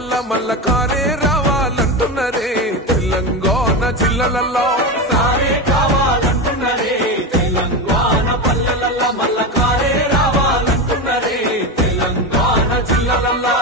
పల్లెలల్లా మల్ల కారే రావాలంటున్నరే తెలంగాణ జిల్లలల్లో సారే కావాలంటున్నరే తెలంగాణ పల్లెలల్లా మల్ల కారే రావాలంటున్నరే తెలంగాణ జిల్లలల్లో